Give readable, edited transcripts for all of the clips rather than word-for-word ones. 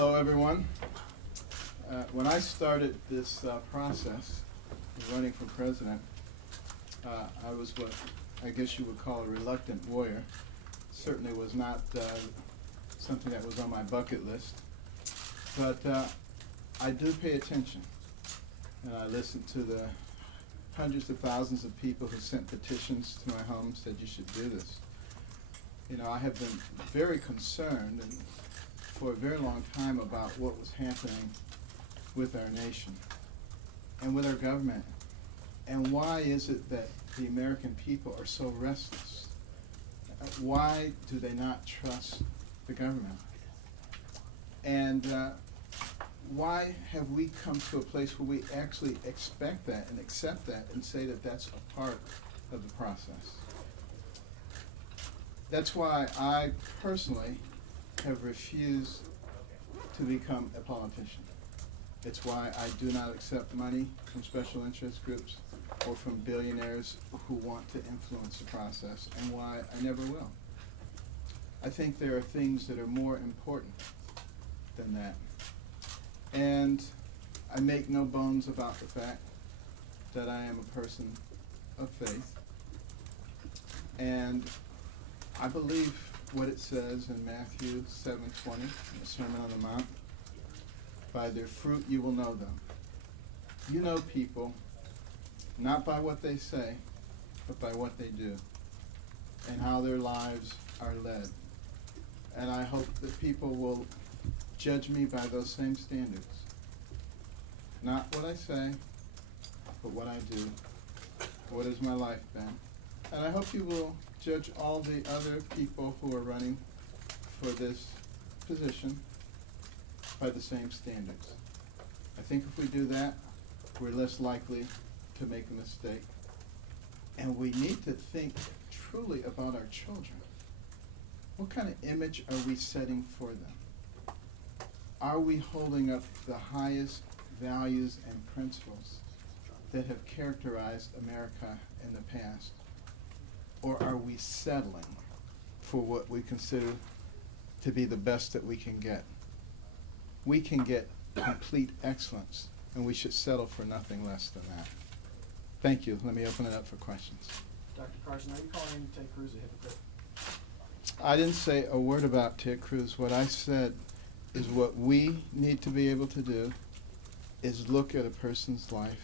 Hello, everyone. When I started this process of running for president, I was what I guess you would call a reluctant warrior. Certainly was not something that was on my bucket list. But I do pay attention, and I listen to the hundreds of thousands of people who sent petitions to my home, said you should do this. You know, I have been very concerned and for a very long time about what was happening with our nation and with our government. And why is it that the American people are so restless? Why do they not trust the government? And why have we come to a place where we actually expect that and accept that and say that that's a part of the process? That's why I personally have refused to become a politician. It's why I do not accept money from special interest groups or from billionaires who want to influence the process, and why I never will. I think there are things that are more important than that. And I make no bones about the fact that I am a person of faith. And I believe what it says in Matthew 7:20, in the Sermon on the Mount. By their fruit you will know them. You know people not by what they say, but by what they do and how their lives are led. And I hope that people will judge me by those same standards. Not what I say, but what I do. What has my life been? And I hope you will judge all the other people who are running for this position by the same standards. I think if we do that, we're less likely to make a mistake. And we need to think truly about our children. What kind of image are we setting for them? Are we holding up the highest values and principles that have characterized America in the past? Or are we settling for what we consider to be the best that we can get? We can get complete excellence, and we should settle for nothing less than that. Thank you. Let me open it up for questions. Dr. Carson, are you calling Ted Cruz a hypocrite? I didn't say a word about Ted Cruz. What I said is what we need to be able to do is look at a person's life,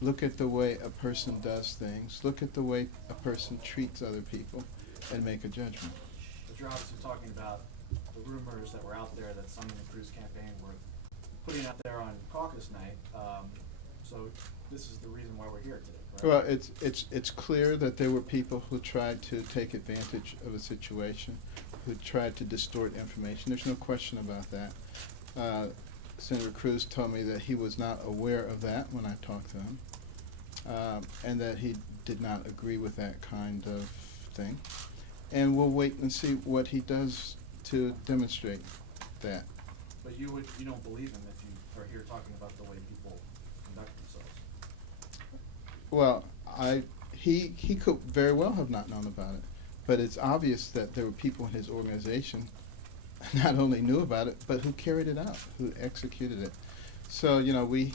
look at the way a person does things, look at the way a person treats other people, and make a judgment. But you're obviously talking about the rumors that were out there that some in the Cruz campaign were putting out there on caucus night. So this is the reason why we're here today, right? Well, it's clear that there were people who tried to take advantage of a situation, who tried to distort information. There's no question about that. Senator Cruz told me that he was not aware of that when I talked to him, and that he did not agree with that kind of thing. And we'll wait and see what he does to demonstrate that. But you don't believe him if you are here talking about the way people conduct themselves. Well, he could very well have not known about it, but it's obvious that there were people in his organization not only knew about it, but who carried it out, who executed it. So, you know, we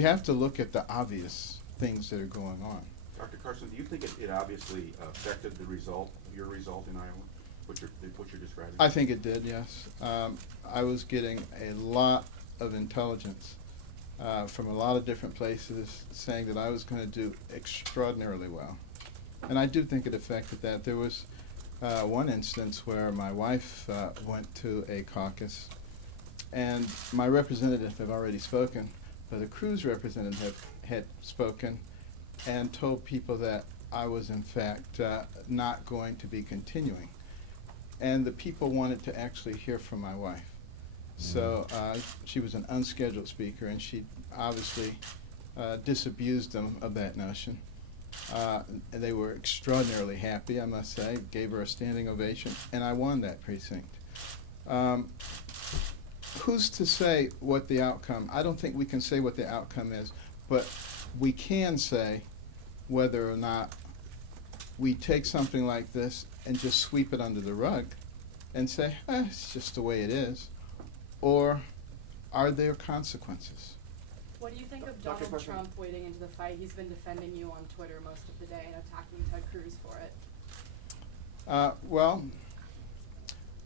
have to look at the obvious things that are going on. Dr. Carson, do you think it obviously affected the result, your result in Iowa, what you're describing? I think it did, yes. I was getting a lot of intelligence from a lot of different places saying that I was going to do extraordinarily well. And I do think it affected that. There was one instance where my wife went to a caucus, and my representative had already spoken, but the Cruz representative had spoken and told people that I was in fact not going to be continuing. And the people wanted to actually hear from my wife. So she was an unscheduled speaker, and she obviously disabused them of that notion. They were extraordinarily happy, I must say, gave her a standing ovation, and I won that precinct. Who's to say what the outcome? I don't think we can say what the outcome is, but we can say whether or not we take something like this and just sweep it under the rug and say, it's just the way it is, or are there consequences? What do you think of Dr. Donald Carson? Trump wading into the fight? He's been defending you on Twitter most of the day and attacking Ted Cruz for it. Well,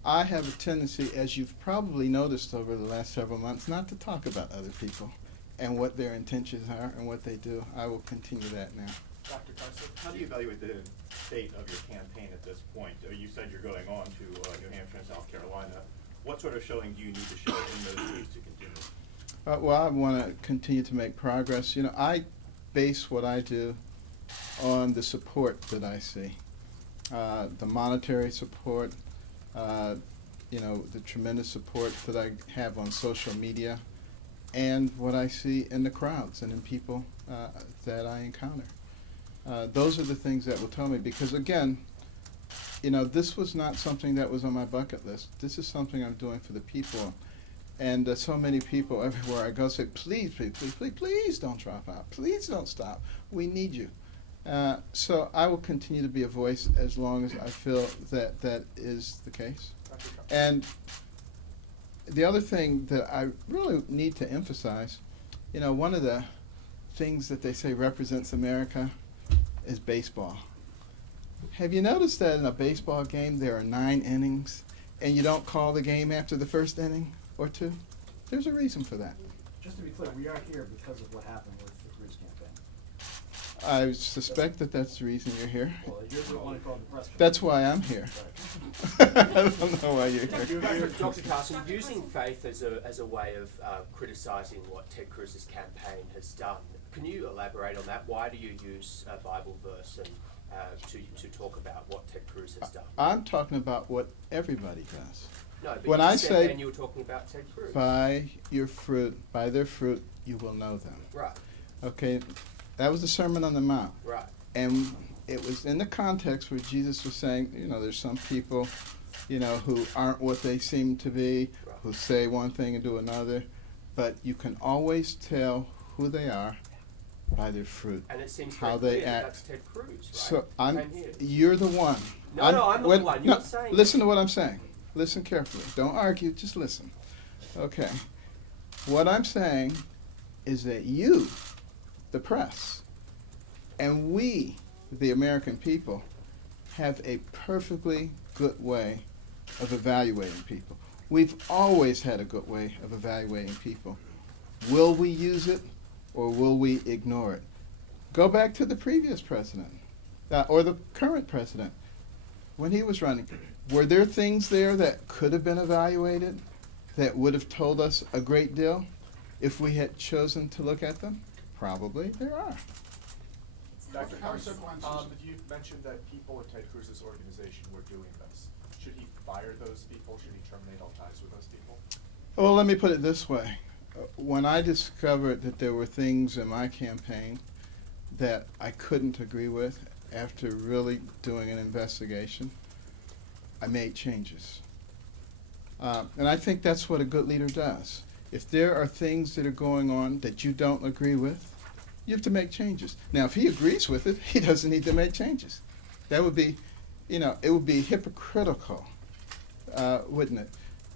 I have a tendency, as you've probably noticed over the last several months, not to talk about other people and what their intentions are and what they do. I will continue that now. Dr. Carson, how do you evaluate the state of your campaign at this point? You said you're going on to New Hampshire and South Carolina. What sort of showing do you need to show in those states to continue? Well, I want to continue to make progress. You know, I base what I do on the support that I see, the monetary support, you know, the tremendous support that I have on social media, and what I see in the crowds and in people that I encounter. Those are the things that will tell me, because again, you know, this was not something that was on my bucket list. This is something I'm doing for the people. And so many people everywhere I go say, please, please, please, please, please don't drop out. Please don't stop. We need you. So I will continue to be a voice as long as I feel that that is the case. And the other thing that I really need to emphasize, you know, one of the things that they say represents America is baseball. Have you noticed that in a baseball game there are 9 innings and you don't call the game after the first inning or 2? There's a reason for that. Just to be clear, we are here because of what happened with the Cruz campaign. I suspect that that's the reason you're here. Well, you're the one who called the press. That's why I'm here. Right. I don't know why you're here. Dr. Carson, using faith as a way of criticising what Ted Cruz's campaign has done, can you elaborate on that? Why do you use a Bible verse and to talk about what Ted Cruz has done? I'm talking about what everybody does. No, but when you I said say then you were talking about Ted Cruz. by their fruit you will know them. Right, Okay, that was the Sermon on the Mount. right. And it was in the context where Jesus was saying, you know, there's some people, you know, who aren't what they seem to be, Right. who say one thing and do another, but you can always tell who they are by their fruit. And it seems how very they clear that act. that's Ted Cruz, right? So Came here. you're the one. No, I'm not the one. You're saying Listen it. to what I'm saying. Listen carefully. Don't argue, just listen. Okay. What I'm saying is that you, the press, and we, the American people, have a perfectly good way of evaluating people. We've always had a good way of evaluating people. Will we use it or will we ignore it? Go back to the previous president or the current president. When he was running, were there things there that could have been evaluated that would have told us a great deal if we had chosen to look at them? Probably there are. Dr. Carson, you mentioned that people in Ted Cruz's organization were doing this. Should he fire those people? Should he terminate all ties with those people? Well, let me put it this way. When I discovered that there were things in my campaign that I couldn't agree with after really doing an investigation, I made changes. And I think that's what a good leader does. If there are things that are going on that you don't agree with, you have to make changes. Now, if he agrees with it, he doesn't need to make changes. That would be, you know, it would be hypocritical, wouldn't it,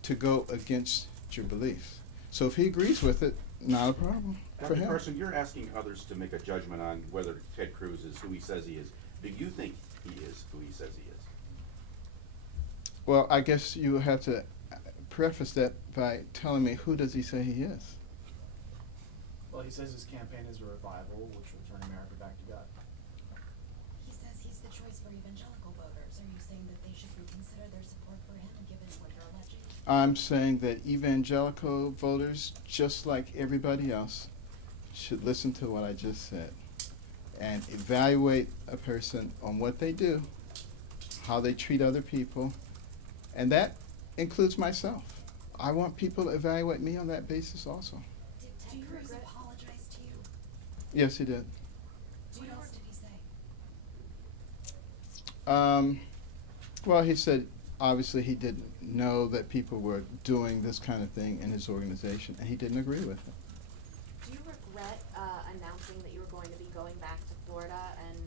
to go against your beliefs. So if he agrees with it, not a problem for Dr. him. Carson, you're asking others to make a judgment on whether Ted Cruz is who he says he is. Do you think he is who he says he is? Well, I guess you have to preface that by telling me, who does he say he is? Well, he says his campaign is a revival, which will turn America back to God. He says he's the choice for evangelical voters. Are you saying that they should reconsider their support for him given what you're alleging? I'm saying that evangelical voters, just like everybody else, should listen to what I just said and evaluate a person on what they do, how they treat other people, and that includes myself. I want people to evaluate me on that basis also. Did Ted Cruz apologize to you? Yes, he did. What else did he say? Well, he said obviously he didn't know that people were doing this kind of thing in his organization, and he didn't agree with it. Do you regret announcing that you were going to be going back to Florida and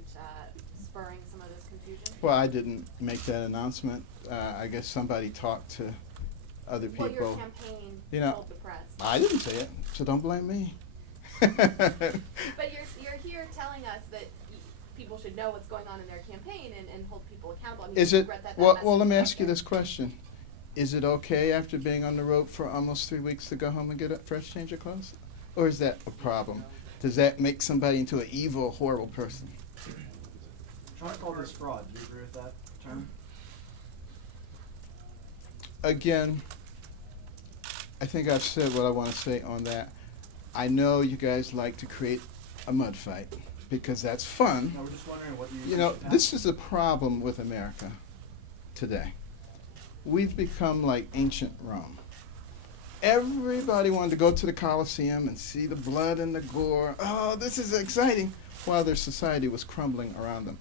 spurring some of this confusion? Well, I didn't make that announcement. I guess somebody talked to other Well, your people. campaign You know, told the press. I didn't say it, so don't blame me. But you're here telling us that people should know what's going on in their campaign and hold people accountable. I mean, Is you it, regret that well, message let me is out ask you there. this question. Is it okay after being on the road for almost 3 weeks to go home and get a fresh change of clothes? Or is that a problem? Does that make somebody into an evil, horrible person? Trying to call this fraud, do you agree with that term? Again, I think I've said what I want to say on that. I know you guys like to create a mud fight because that's fun. No, we're just wondering what you. You know, should have. this is a problem with America today. We've become like ancient Rome. Everybody wanted to go to the Colosseum and see the blood and the gore. Oh, this is exciting, while their society was crumbling around them.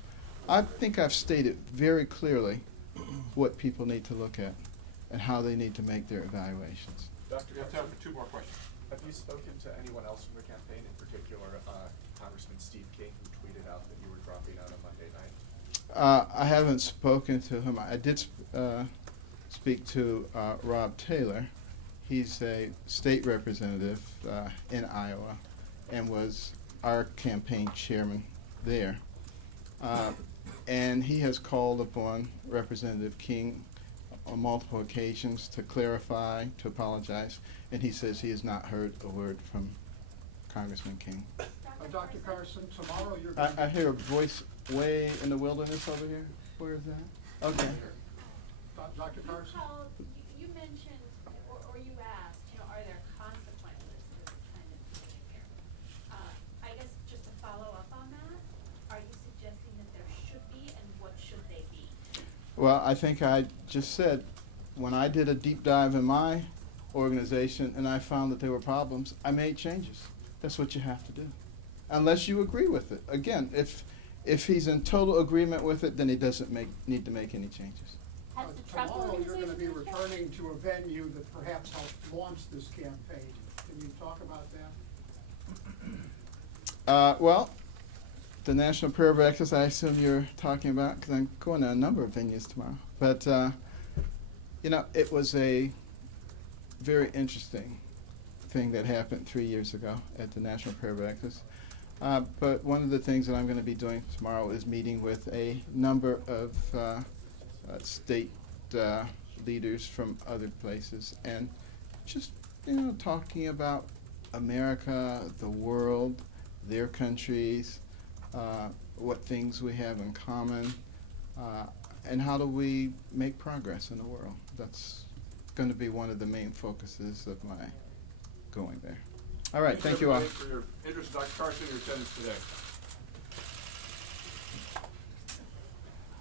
I think I've stated very clearly what people need to look at and how they need to make their evaluations. Doctor, we have time for 2 more questions. Have you spoken to anyone else from the campaign, in particular Congressman Steve King, who tweeted out that you were dropping out on Monday night? I haven't spoken to him. I did speak to Rob Taylor. He's a state representative in Iowa and was our campaign chairman there. And he has called upon Representative King on multiple occasions to clarify, to apologize, and he says he has not heard a word from Congressman King. Dr. Carson, tomorrow you're going to... I hear a voice way in the wilderness over here. Where is that? Okay. Dr. Carson? You mentioned, or you asked, are there consequences for this kind of behavior? I guess just to follow up on that, are you suggesting that there should be, and what should they be? Well, I think I just said, when I did a deep dive in my organization and I found that there were problems, I made changes. That's what you have to do. Unless you agree with it. Again, if he's in total agreement with it, then he doesn't need to make any changes. Has the Trump Tomorrow you're going to be organization- returning to a venue that perhaps helped launch this campaign. Can you talk about that? Well, the National Prayer Breakfast, I assume you're talking about, because I'm going to a number of venues tomorrow. But, it was a very interesting thing that happened 3 years ago at the National Prayer Breakfast. But one of the things that I'm going to be doing tomorrow is meeting with a number of state leaders from other places and just, talking about America, the world, their countries, what things we have in common, and how do we make progress in the world. That's going to be one of the main focuses of my going there. All right, thank you all. Thank you, everybody, for your interest in Dr. Carson and your attendance today.